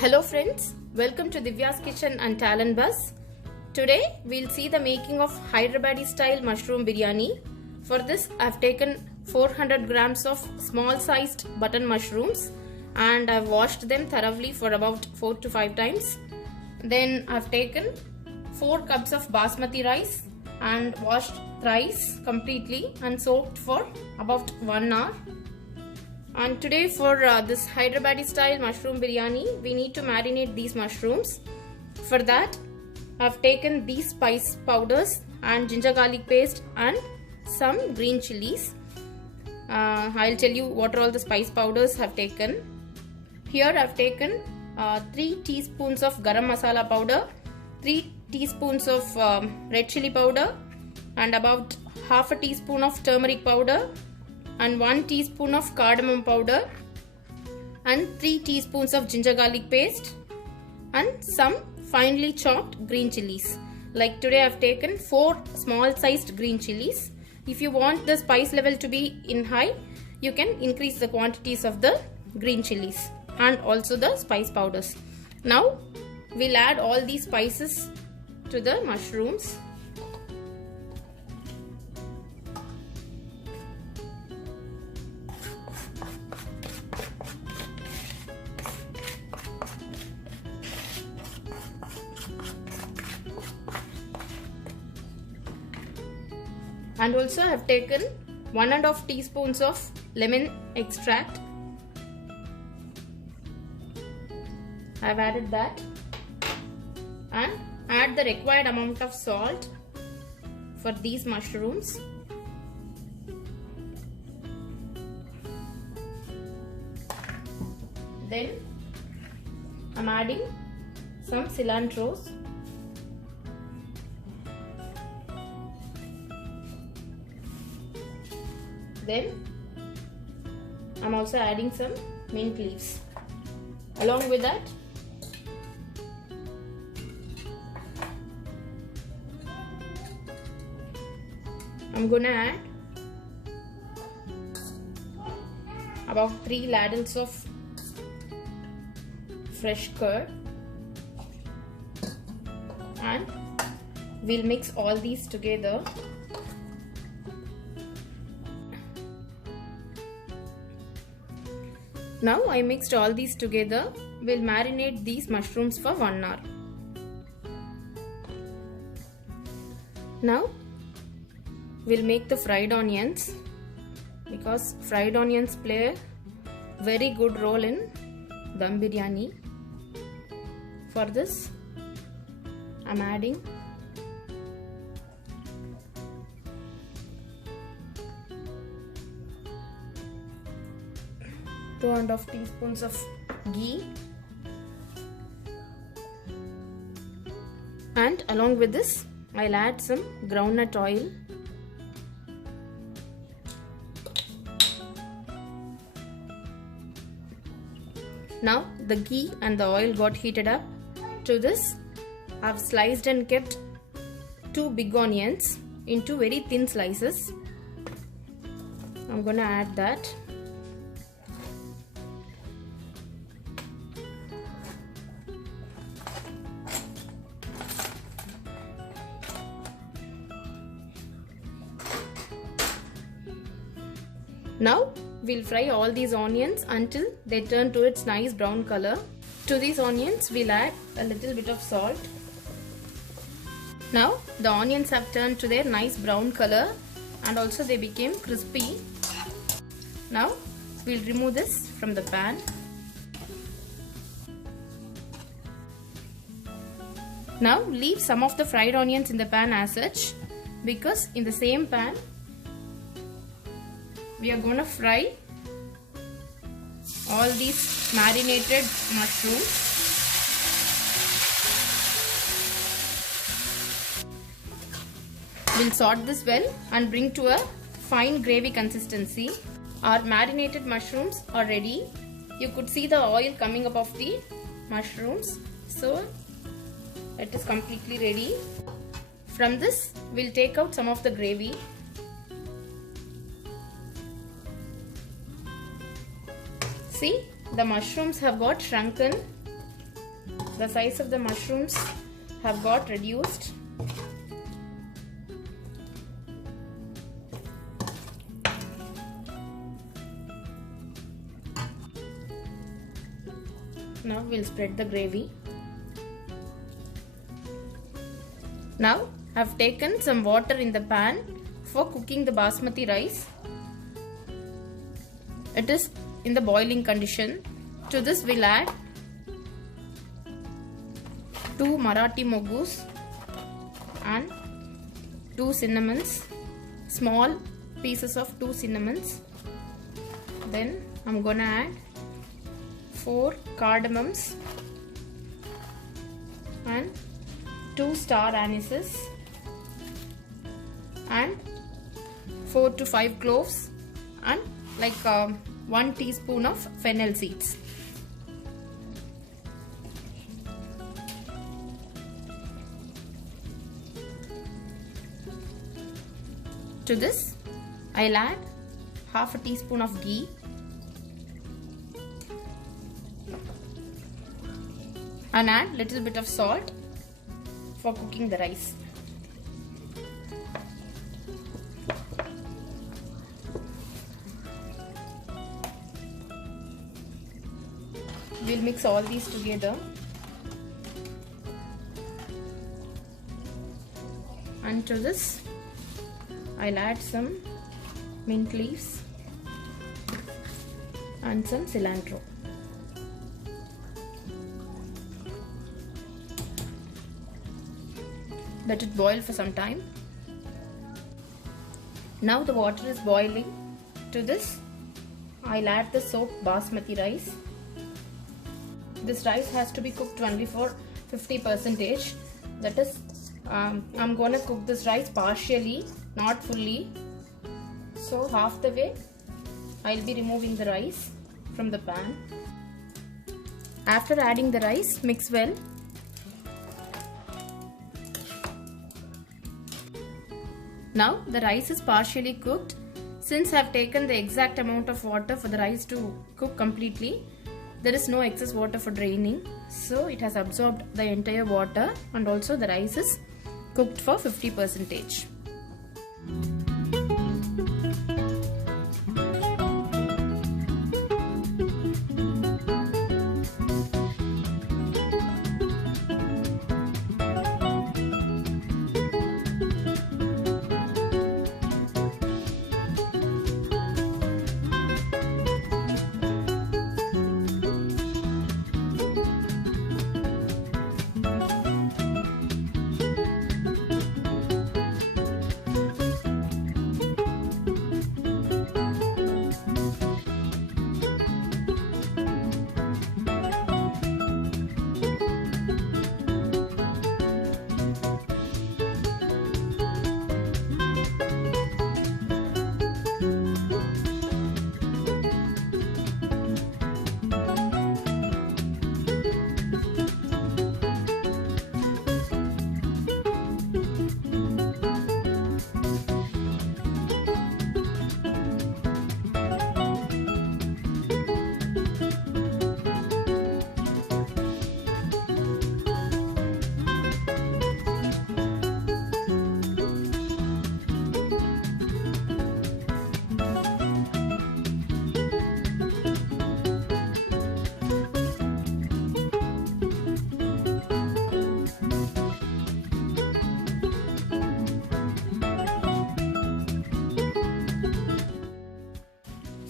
Hello friends, welcome to Divya's Kitchen and Talent Buzz. Today we'll see the making of Hyderabadi style mushroom biryani. For this I've taken 400 grams of small sized button mushrooms and I've washed them thoroughly for about 4 to 5 times. Then I've taken 4 cups of basmati rice and washed thrice completely and soaked for about 1 hour. And today for this Hyderabadi style mushroom biryani, we need to marinate these mushrooms. For that, I've taken these spice powders and ginger garlic paste and some green chilies. I'll tell you what are all the spice powders I've taken. Here I've taken 3 teaspoons of garam masala powder, 3 teaspoons of red chili powder and about half a teaspoon of turmeric powder and 1 teaspoon of cardamom powder and 3 teaspoons of ginger garlic paste and some finely chopped green chilies. Like today I've taken 4 small sized green chilies. If you want the spice level to be in high, you can increase the quantities of the green chilies and also the spice powders. Now we'll add all these spices to the mushrooms. And also I have taken 1.5 teaspoons of lemon extract. I have added that and add the required amount of salt for these mushrooms. Then I am adding some cilantros. Then I'm also adding some mint leaves. Along with that, I'm gonna add about 3 ladles of fresh curd and we'll mix all these together. Now I mixed all these together. We'll marinate these mushrooms for 1 hour. Now we'll make the fried onions because fried onions play a very good role in dum biryani. For this I'm adding two and a half teaspoons of ghee and along with this I'll add some groundnut oil. Now the ghee and the oil got heated up. To this I've sliced and kept 2 big onions into very thin slices. I'm gonna add that. Now we'll fry all these onions until they turn to its nice brown color. To these onions we'll add a little bit of salt. Now the onions have turned to their nice brown color and also they became crispy. Now we'll remove this from the pan. Now leave some of the fried onions in the pan as such because in the same pan we are going to fry all these marinated mushrooms. We'll sort this well and bring to a fine gravy consistency. Our marinated mushrooms are ready. You could see the oil coming up of the mushrooms. So it is completely ready. From this we'll take out some of the gravy. See, the mushrooms have got shrunken the size of the mushrooms have got reduced. Now we'll spread the gravy. Now I've taken some water in the pan for cooking the basmati rice. It is in the boiling condition. To this we'll add 2 Marathi Moggus and 2 cinnamons, small pieces of 2 cinnamons. Then I'm gonna add 4 cardamoms and 2 star anises and 4 to 5 cloves and like 1 teaspoon of fennel seeds. To this I'll add half a teaspoon of ghee and add little bit of salt for cooking the rice. We'll mix all these together and to this I'll add some mint leaves and some cilantro. Let it boil for some time. Now the water is boiling. To this I'll add the soaked basmati rice. This rice has to be cooked only for 50%. That is, I'm going to cook this rice partially, not fully. So half the way I'll be removing the rice from the pan. After adding the rice, mix well. Now the rice is partially cooked. Since I've taken the exact amount of water for the rice to cook completely, there is no excess water for draining. So it has absorbed the entire water and also the rice is cooked for 50%.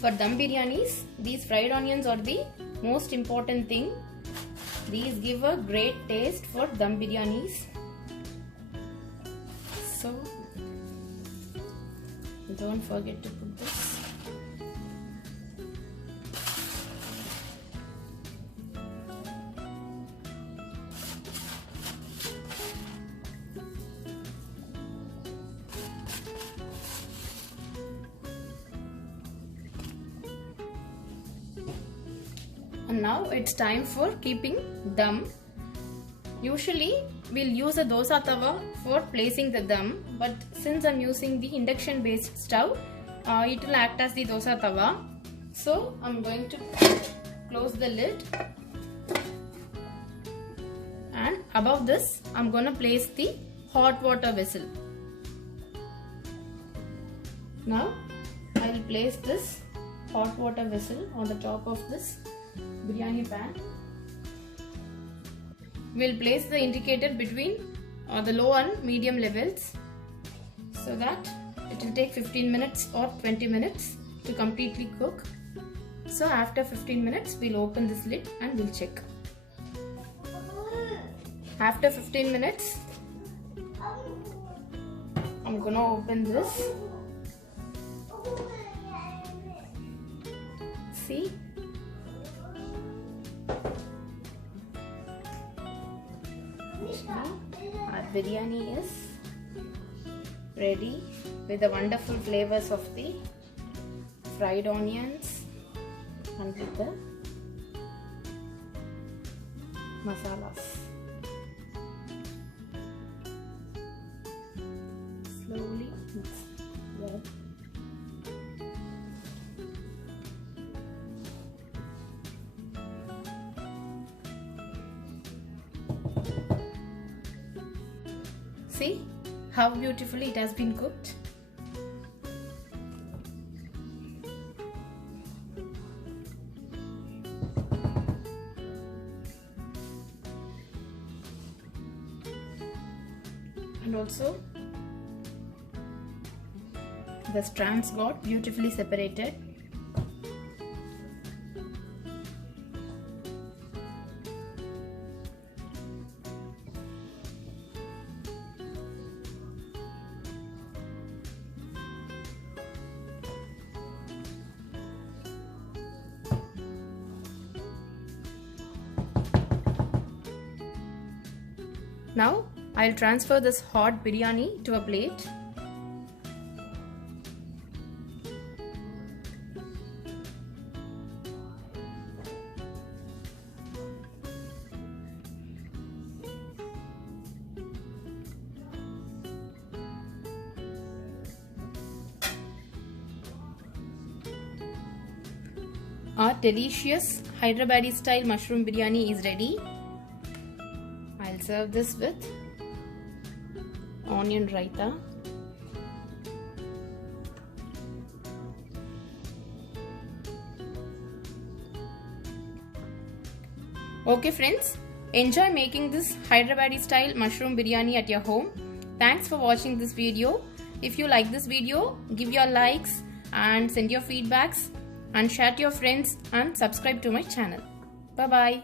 For dum biryanis, these fried onions are the most important thing. These give a great taste for dum biryanis. So don't forget to put this. And now it's time for keeping dum. Usually we'll use a dosa tawa for placing the dum, but since I'm using the induction based stove, it will act as the dosa tawa. So I'm going to close the lid Above this, I'm gonna place the hot water vessel. Now, I'll place this hot water vessel on the top of this biryani pan. We'll place the indicator between the low and medium levels so that it will take 15 minutes or 20 minutes to completely cook. So after 15 minutes, we'll open this lid and we'll check. After 15 minutes, I'm gonna open this. See? Our biryani is ready with the wonderful flavors of the fried onions and with the masalas. Slowly mix well. See how beautifully it has been cooked. And also the strands got beautifully separated. Now I'll transfer this hot biryani to a plate. Our delicious Hyderabadi style mushroom biryani is ready. I'll serve this with onion raita. Okay friends, enjoy making this Hyderabadi style mushroom biryani at your home. Thanks for watching this video. If you like this video, give your likes and send your feedbacks and share to your friends and subscribe to my channel. Bye bye.